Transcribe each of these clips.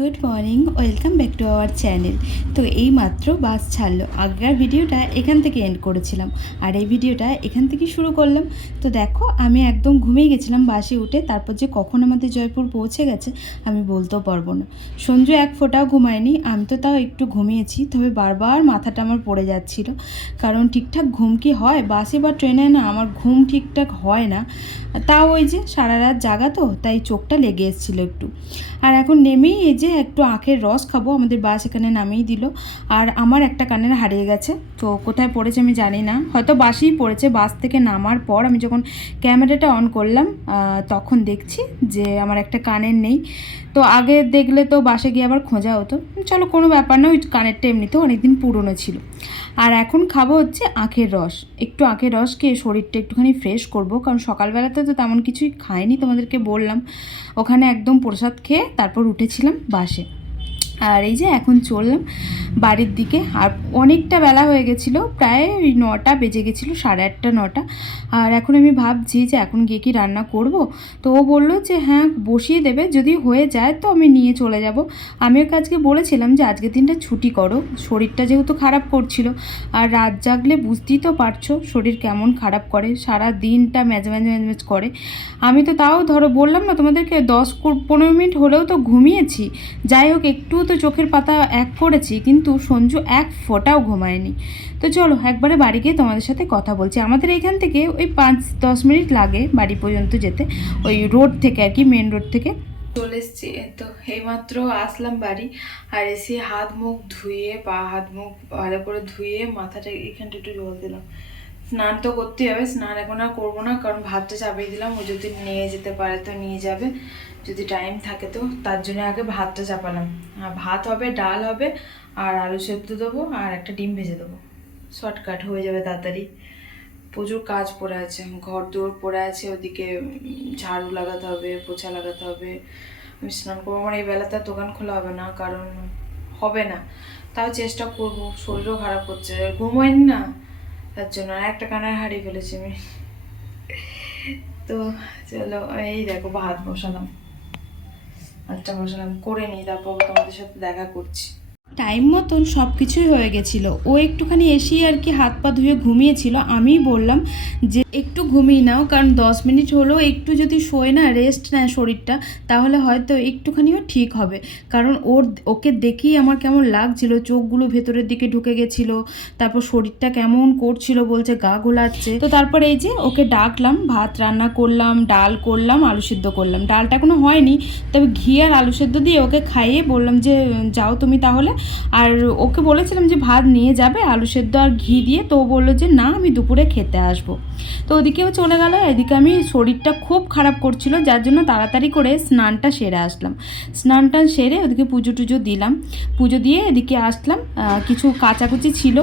Good morning, welcome back to our channel. তো এই মাত্র বাস ছাড়লো। আগের ভিডিওটা এখান থেকে এন্ড করেছিলাম আর এই ভিডিওটা এখান থেকে শুরু করলাম। তো দেখো, আমি একদম ঘুমিয়ে গেছিলাম বাসে উঠে। তারপর যে কখন আমাদের জয়পুর পৌঁছে গেছে আমি বলতেও পারবো না। সঞ্জু এক ফোঁটাও ঘুমায়নি, আমি তো তাও একটু ঘুমিয়েছি, তবে বারবার মাথাটা আমার পড়ে যাচ্ছিল। কারণ ঠিকঠাক ঘুম কি হয় বাসে বা ট্রেনে, না আমার ঘুম ঠিকঠাক হয় না। তাও ওই যে সারা রাত জাগা, তো তাই চোখটা লেগে এসেছিলো একটু। আর এখন নেমেই এই যে একটু আখের রস খাবো, আমাদের বাস এখানে নামিয়ে দিল। আর আমার একটা কানের হারিয়ে গেছে, তো কোথায় পড়েছে আমি জানি না, হয়তো বাসেই পড়েছে। বাস থেকে নামার পর আমি যখন ক্যামেরাটা অন করলাম তখন দেখছি যে আমার একটা কানের নেই। তো আগে দেখলে তো বাসে গিয়ে আবার খোঁজা হতো, চলো কোনো ব্যাপার না, ওই কানেরটা এমনিতেও অনেকদিন পুরনো ছিল। আর এখন খাবো হচ্ছে আখের রস। একটু আখের রস খেয়ে শরীরটা একটুখানি ফ্রেশ করব, কারণ সকালবেলাতে তো তেমন কিছুই খাইনি, তোমাদেরকে বললাম। ওখানে একদম প্রসাদ খেয়ে তারপর উঠেছিলাম বাসে। আর এই যে এখন চললাম বাড়ির দিকে। আর অনেকটা বেলা হয়ে গেছিলো, প্রায় ওই 9টা বেজে গেছিলো, 8:30 9টা। আর এখন আমি ভাবছি যে এখন গিয়ে কি রান্না করব। তো ও বললো যে হ্যাঁ বসিয়ে দেবে, যদি হয়ে যায় তো আমি নিয়ে চলে যাব। আমি ওকে আজকে বলেছিলাম যে আজকের দিনটা ছুটি করো, শরীরটা যেহেতু খারাপ করছিল। আর রাত জাগলে বুঝতেই তো পারছো শরীর কেমন খারাপ করে, সারা দিনটা ম্যাজ করে। আমি তো তাও ধরো বললাম না তোমাদেরকে, 10-15 মিনিট হলেও তো ঘুমিয়েছি। যাই হোক, একটু তো চোখের পাতা এক করেছি, কিন্তু সঞ্জু এক ফোঁটাও ঘুমায়নি। তো চলো একবারে বাড়ি গিয়ে তোমাদের সাথে কথা বলছি। আমাদের এখান থেকে ওই 5-10 মিনিট লাগে বাড়ি পর্যন্ত যেতে, ওই রোড থেকে আর কি, মেন রোড থেকে। চলে এসছি, তো এইমাত্র আসলাম বাড়ি। আর এসে হাত মুখ ধুয়ে, হাত মুখ ভালো করে ধুয়ে মাথাটা এখানটা একটু জল দিলাম। স্নান তো করতেই হবে, স্নান এখন আর করবো না, কারণ ভাতটা চাপিয়ে দিলাম। ও যদি নিয়ে যেতে পারে তো নিয়ে যাবে, যদি টাইম থাকে তো। তার জন্য আগে ভাতটা চাপালাম। ভাত হবে, ডাল হবে, আর আলু সেদ্ধ দেবো, আর একটা ডিম ভেজে দেবো। শর্টকাট হয়ে যাবে তাড়াতাড়ি। প্রচুর কাজ পড়ে আছে, ঘর দৌড় পড়ে আছে, ওদিকে ঝাড়ু লাগাতে হবে, পোছা লাগাতে হবে। আমি স্নান করবো, আমার এই বেলাতে দোকান খোলা হবে না, কারণ হবে না। তাও চেষ্টা করব, শরীরও খারাপ করছে, ঘুম হয়নি না, তার জন্য। আর একটা কানের হারিয়ে ফেলেছি আমি। তো চলো, এই দেখো ভাত বসালাম, ভাতটা বসালাম, করে নিই, তারপর তোমাদের সাথে দেখা করছি। টাইম মতন সব কিছুই হয়ে গেছিলো। ও একটুখানি এসেই আর কি হাত পা ধুয়ে ঘুমিয়েছিল। আমিই বললাম যে একটু ঘুমিয়ে নাও, কারণ 10 মিনিট হলেও একটু যদি শোয় না, রেস্ট নেয় শরীরটা, তাহলে হয়তো একটুখানিও ঠিক হবে। কারণ ওকে দেখেই আমার কেমন লাগছিল, চোখগুলো ভেতরের দিকে ঢুকে গেছিলো, তারপর শরীরটা কেমন করছিল, বলছে গা গোলাচ্ছে। তো তারপর এই যে ওকে ডাকলাম, ভাত রান্না করলাম, ডাল করলাম, আলু সেদ্ধ করলাম। ডালটা এখনো হয়নি, তবে ঘি আর আলু সেদ্ধ দিয়ে ওকে খাইয়ে বললাম যে যাও তুমি তাহলে। আর ওকে বলেছিলাম যে ভাত নিয়ে যাবে আলু সেদ্ধ আর ঘি দিয়ে, তো ও বললো যে না আমি দুপুরে খেতে আসবো। তো ওদিকেও চলে গেল। এদিকে আমি শরীরটা খুব খারাপ করছিল, যার জন্য তাড়াতাড়ি করে স্নানটা সেরে আসলাম। স্নানটা সেরে ওদিকে পুজো টুজো দিলাম, পুজো দিয়ে এদিকে আসলাম। কিছু কাচাকুচি ছিল,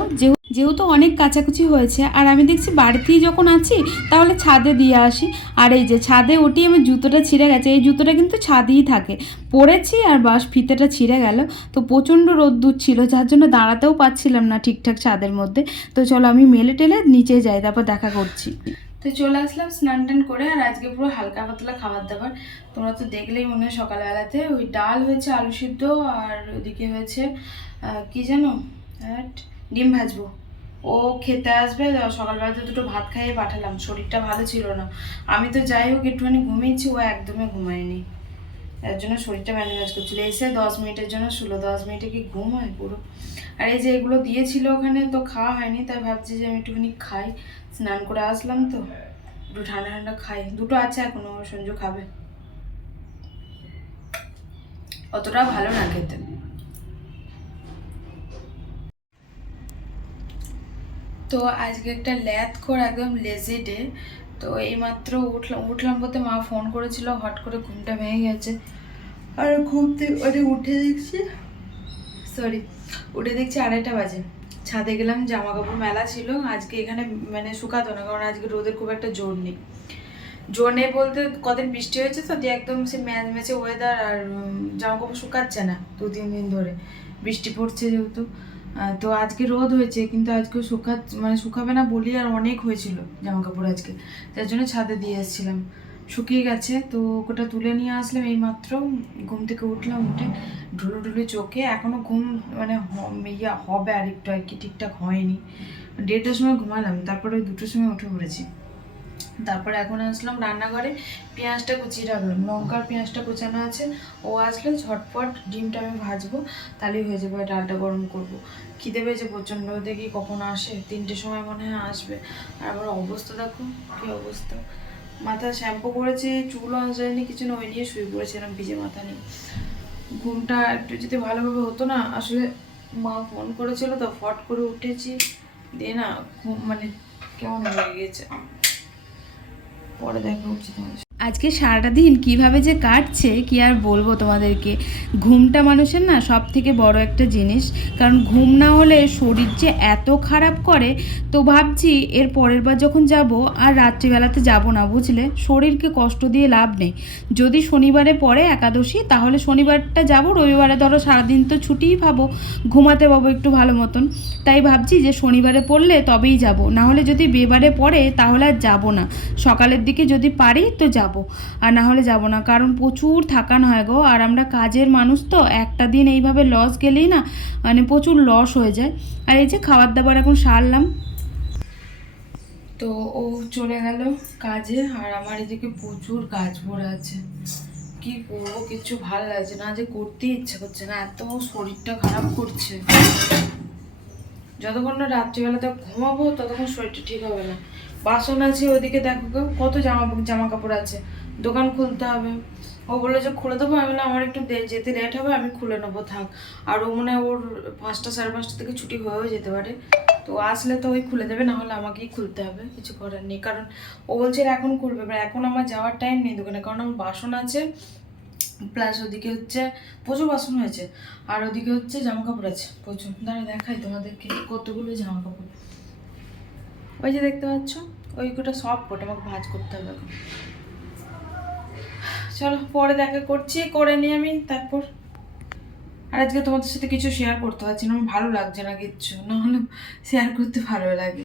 যেহেতু অনেক কাচাকুচি হয়েছে, আর আমি দেখছি বাড়িতেই যখন আছি তাহলে ছাদে দিয়ে আসি। আর এই যে ছাদে উঠি, আমার জুতোটা ছিঁড়ে গেছে, এই জুতোটা কিন্তু ছাদেই থাকে, পরেছি আর বাস ফিতেটা ছিঁড়ে গেল। তো প্রচণ্ড রোদ্দুর ছিল, যার জন্য দাঁড়াতেও পাচ্ছিলাম না ঠিকঠাক ছাদের মধ্যে। তো চলো আমি মেলে টেলে নিচে যাই, তারপর দেখা করছি। তো চলে আসলাম স্নান টান করে। আর আজকে পুরো হালকা পাতলা খাবার দাবার, তোমরা তো দেখলেই মনে হয় সকালবেলাতে ওই ডাল হয়েছে, আলু সিদ্ধ, আর ওদিকে হয়েছে কি জানো, ডিম ভাজবো। ও খেতে আসবে, সকালবেলাতে দুটো ভাত খাইয়ে পাঠালাম, শরীরটা ভালো ছিল না। আমি তো যাই হোক একটুখানি ঘুমিয়েছি, ও একদমই ঘুমায়নি, তার জন্য শরীরটা ম্যাজ করছিল। এসে 10 মিনিটের জন্য শুলো, 10 মিনিটে কি ঘুম হয় পুরো। আর এই যে এগুলো দিয়েছিল ওখানে, তো খাওয়া হয়নি, তাই ভাবছি যে আমি একটুখানি খাই। স্নান করে আসলাম তো, একটু ঠান্ডা ঠান্ডা খাই। দুটো আছে এখনো, সঞ্জু খাবে। অতটা ভালো না খেতে। তো আজকে একটা ল্যাদ করে একদম লেজি ডে। তো এইমাত্র উঠলাম বলতে মা ফোন করেছিল, হট করে ঘুমটা ভেঙে গেছে। আর ঘুম থেকে উঠে দেখছি, উঠে দেখছি 2:30 বাজে। ছাদে গেলাম, জামা কাপড় মেলা ছিল আজকে, এখানে মানে শুকাতো না, কারণ আজকে রোদের খুব একটা জোর নেই। জোর নেই বলতে কদিন বৃষ্টি হয়েছে তো, দিয়ে একদম সে ম্যাচে ওয়েদার, আর জামা কাপড় শুকাচ্ছে না 2-3 দিন ধরে, বৃষ্টি পড়ছে যেহেতু। তো আজকে রোদ হয়েছে, কিন্তু আজকে শুকাবে না বলি, আর অনেক হয়েছিল জামা কাপড় আজকে, তার জন্য ছাদে দিয়ে এসেছিলাম। শুকিয়ে গেছে। তো ওটা তুলে নিয়ে আসলাম, এই মাত্র ঘুম থেকে উঠলাম, উঠে ঢুলু ঢুলু চোখে, এখনও ঘুম মানে হবে আর একটু আর কি, ঠিকঠাক হয়নি। 1:30টার সময় ঘুমালাম, তারপরে ওই 2টোর সময় উঠে পড়েছি। তারপরে এখন আসলাম রান্নাঘরে, পেঁয়াজটা কুচিয়ে রাখলাম, লঙ্কার পেঁয়াজটা কুচানো আছে। ও আসলে ঝটপট ডিমটা আমি ভাজবো, তাহলেই হয়ে যাবে। ডালটা গরম করব। খিদে পেয়েছে প্রচণ্ড, দেখি কখন আসে, 3টের সময় মনে হয় আসবে। আর আমার অবস্থা দেখো কী অবস্থা, মাথা শ্যাম্পু করেছি, চুলও আঁচড়ায়নি, কিছু না, ওই নিয়ে শুয়ে পড়েছিলাম ভিজে মাথা নিয়ে। ঘুমটা একটু যদি ভালোভাবে হতো না, আসলে মা ফোন করেছিল তো, ফট করে উঠেছি, দিয়ে না ঘুম মানে কেমন হয়ে গিয়েছে। পরে দেখা উচিত তোমাদের। আজকে সারাটা দিন কীভাবে যে কাটছে কি আর বলবো তোমাদেরকে। ঘুমটা মানুষের না সব থেকে বড় একটা জিনিস, কারণ ঘুম না হলে শরীর যে এত খারাপ করে। তো ভাবছি এর পরের বার যখন যাব আর রাত্রিবেলাতে যাব না, বুঝলে, শরীরকে কষ্ট দিয়ে লাভ নেই। যদি শনিবারে পড়ে একাদশী, তাহলে শনিবারটা যাব, রবিবারে ধরো সারাদিন তো ছুটিই পাবো, ঘুমাতে পাবো একটু ভালো মতন। তাই ভাবছি যে শনিবারে পড়লে তবেই যাব, না হলে যদি বেবারে পড়ে তাহলে আর যাব না। সকালের দিকে যদি পারি তো যাব, আর না হলে যাব না, কারণ প্রচুর থাকান হয় গো। আর আমরা কাজের মানুষ তো, একটা দিন এইভাবে লস গেলেই না মানে প্রচুর লস হয়ে যায়। আর এই যে খাবার দাবার এখন সারলাম, তো ও চলে গেল কাজে, আর আমার এদিকে প্রচুর কাজ পড়ে আছে। কি করবো, কিচ্ছু ভালো লাগছে না, যে করতেই ইচ্ছা করছে না, এত শরীরটা খারাপ করছে। যতক্ষণ না রাত্রিবেলাতে ঘুমাবো ততক্ষণ শরীরটা ঠিক হবে না। বাসন আছে ওইদিকে, দেখো কত জামা কাপড় আছে, দোকান খুলতে হবে। ও বললো যে খুলে দেবো, আমি বললাম আমার একটু যেতে লেট হবে, আমি খুলে নেবো থাক। আর ও মনে হয় ওর 5টা সাড়ে 5টা থেকে ছুটি হয়েও যেতে পারে, তো আসলে তো ওই খুলে দেবে, না হলে আমাকেই খুলতে হবে, কিছু করার নেই। কারণ ও বলছে এখন খুলবে, এবার এখন আমার যাওয়ার টাইম নেই দোকানে, কারণ আমার বাসন আছে, প্লাস ওদিকে হচ্ছে প্রচুর বাসন হয়েছে, আর ওদিকে হচ্ছে জামা কাপড় আছে প্রচুর। দাঁড়া দেখাই তোমাদেরকে কতগুলো জামা কাপড়, ওই যে দেখতে পাচ্ছ, ওই কোটা সব কোটা আমাকে ভাঁজ করতে হবে এখন। চলো পরে দেখা করছি, করে নিই আমি তারপর। আর আজকে তোমাদের সাথে কিছু শেয়ার করতে পারছি না, আমার ভালো লাগছে না কিচ্ছু, নাহলে শেয়ার করতে ভালো লাগে।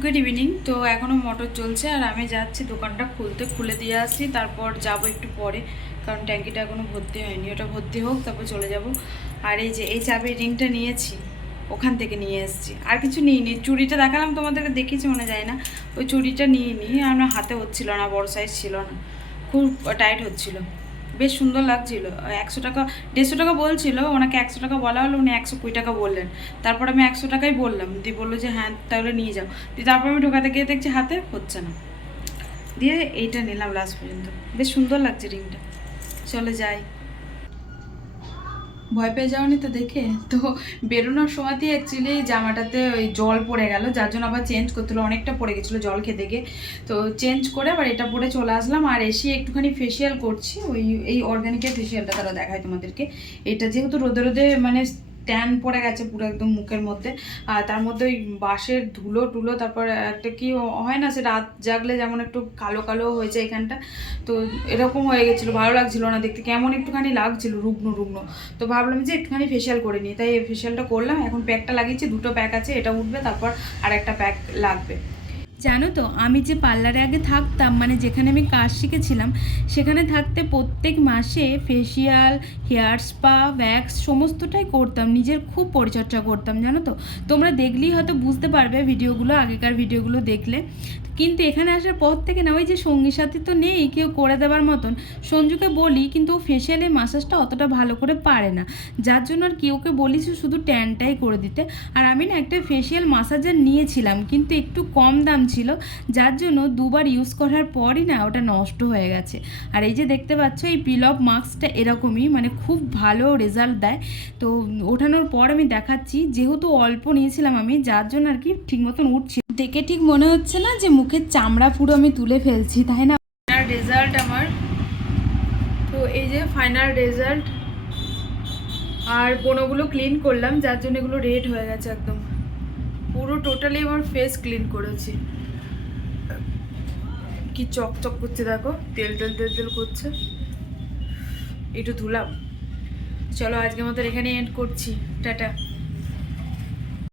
Good evening. তো এখনও মোটর চলছে, আর আমি যাচ্ছি দোকানটা খুলে দিয়ে আসি, তারপর যাব একটু পরে, কারণ ট্যাঙ্কিটা এখনও ভর্তি হয়নি, ওটা ভর্তি হোক তারপর চলে যাব। আর এই যে এই চাবির রিংটা নিয়েছি, ওখান থেকে নিয়ে এসেছি, আর কিছু নিইনি। চুড়িটা দেখালাম তোমাদেরকে, দেখিয়েছি মনে যায় না, ওই চুড়িটা নিইনি, আমার হাতে হচ্ছিল না, বড় সাইজ ছিল না, খুব টাইট হচ্ছিল। বেশ সুন্দর লাগছিল, 100 টাকা 150 টাকা বলছিল, ওনাকে 100 টাকা বলা হলো, উনি 120 টাকা বললেন। তারপর আমি 100 টাকাই বললাম, দিয়ে বললো যে হ্যাঁ তাহলে নিয়ে যাও। দিয়ে তারপর আমি ঢোকাতে গিয়ে দেখছি হাতে হচ্ছে না, দিয়ে এইটা নিলাম লাস্ট পর্যন্ত। বেশ সুন্দর লাগছে রিংটা, চলে যাই। ভয় পেয়ে যাওনি তো দেখে? তো বেরোনোর সময়তেই অ্যাকচুয়ালি জামাটাতে ওই জল পড়ে গেল, যার জন্য আবার চেঞ্জ করতে হলো, অনেকটা পড়ে গেছিলো জল খেতে গিয়ে। তো চেঞ্জ করে আবার এটা পরে চলে আসলাম, আর এসে একটুখানি ফেসিয়াল করছি, ওই এই অর্গানিকের ফেসিয়ালটা তারা দেখায় তোমাদেরকে। এটা যেহেতু রোদে রোদে মানে ট্যান পড়ে গেছে পুরো একদম মুখের মধ্যে, আর তার মধ্যে ওই বাঁশের ধুলো টুলো, তারপর একটা কি হয় না, সে রাত জাগলে যেমন একটু কালো কালো হয়েছে এখানটা, তো এরকম হয়ে গেছিলো, ভালো লাগছিল না দেখতে, কেমন একটুখানি লাগছিল রুগ্ন রুগ্ন। তো ভাবলাম যে একটুখানি ফেসিয়াল করে নিই, তাই ফেসিয়ালটা করলাম। এখন প্যাকটা লাগিয়েছি, 2টো প্যাক আছে, এটা উঠবে, তারপর আর একটা প্যাক লাগবে। জানো তো, আমি যে পার্লারে আগে থাকতাম, মানে যেখানে আমি কাজ শিখেছিলাম, সেখানে থাকতে প্রত্যেক মাসে ফেসিয়াল, হেয়ার স্পা, ভ্যাক্স সমস্তটাই করতাম, নিজের খুব পরিচর্যা করতাম, জানো তো। তোমরা দেখলেই হয়তো বুঝতে পারবে ভিডিওগুলো, আগেকার ভিডিওগুলো দেখলে। কিন্তু এখানে আসার পর থেকে না, ওই যে সঙ্গী সাথী তো নেই কেউ করে দেওয়ার মতন, সঞ্জুকে বলি, কিন্তু ও ফেসিয়ালের মাসাজটা অতটা ভালো করে পারে না, যার জন্য আর কি ওকে বলিস শুধু ট্যানটাই করে দিতে। আর আমি না একটা ফেসিয়াল মাসাজার নিয়েছিলাম, কিন্তু একটু কম দাম ছিল, যার জন্য 2বার ইউজ করার পরই না ওটা নষ্ট হয়ে গেছে। আর এই যে দেখতে পাচ্ছ, এই পিল অফ মাস্কটা এরকমই, মানে খুব ভালো রেজাল্ট দেয়। তো ওঠানোর পর আমি দেখাচ্ছি, যেহেতু অল্প নিয়েছিলাম আমি, যার জন্য আর কি ঠিক মতন উঠছি, দেখে ঠিক মনে হচ্ছে না যে মুখের চামড়া পুরো আমি তুলে ফেলছি, তাই না? ফাইনাল রেজাল্ট আমার, তো এই যে ফাইনাল রেজাল্ট। আর কোনোগুলো ক্লিন করলাম, যার জন্য এগুলো রেড হয়ে গেছে একদম, পুরো টোটালি আমার ফেস ক্লিন করেছি। কি চকচক করছে দেখো, তেল তেল তেল তেল করছে, একটু ধুলাম। চলো আজকের মতো এখানে এন্ড করছি, টাটা।